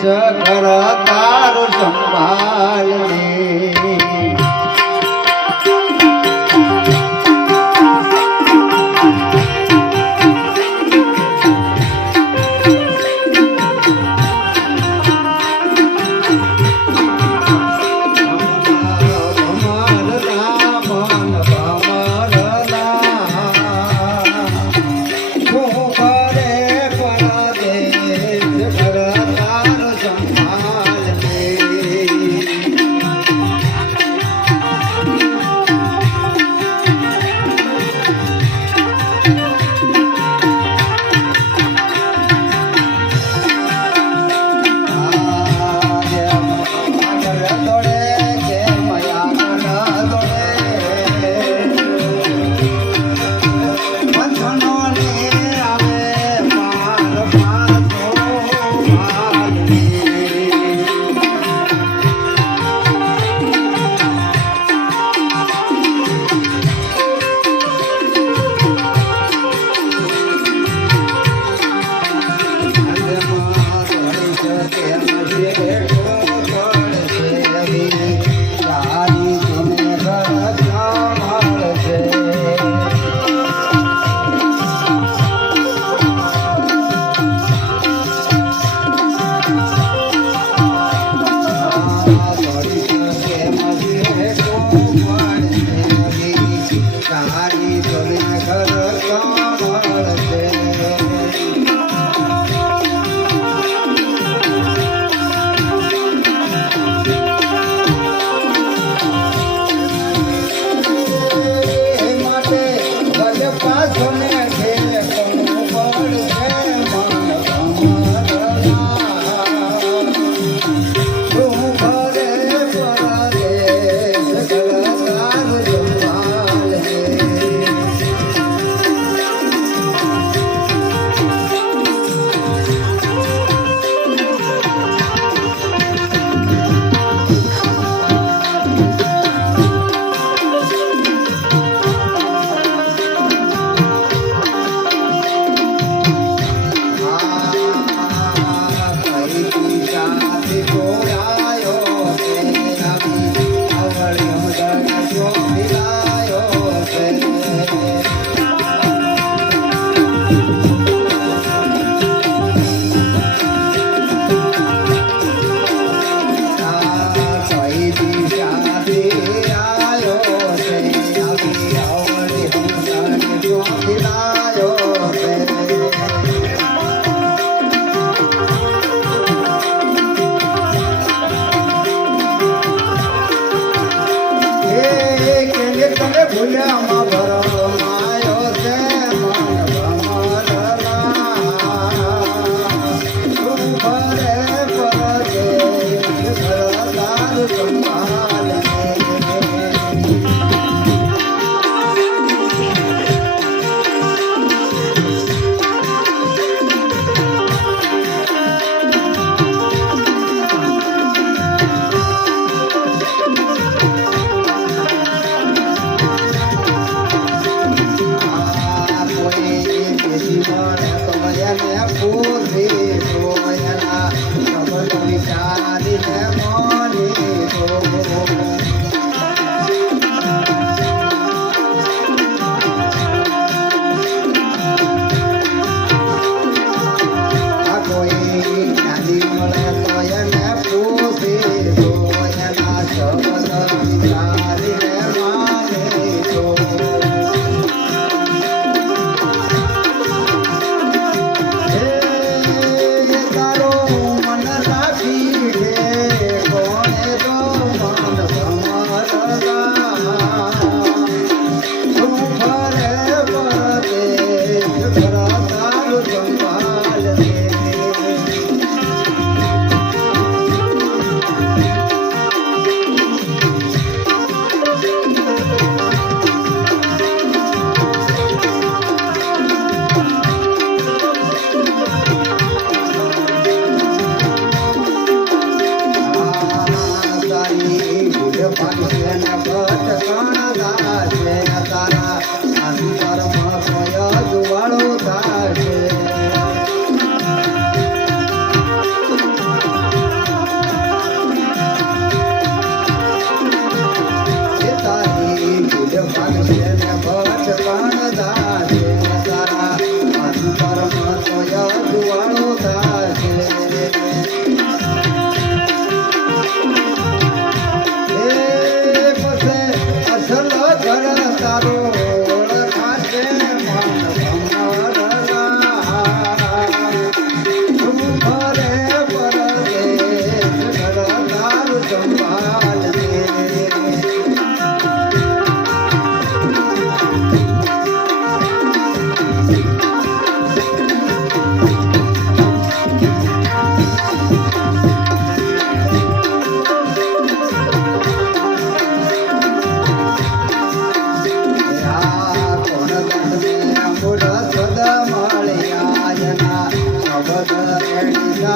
sucker તારું સંભાળને ને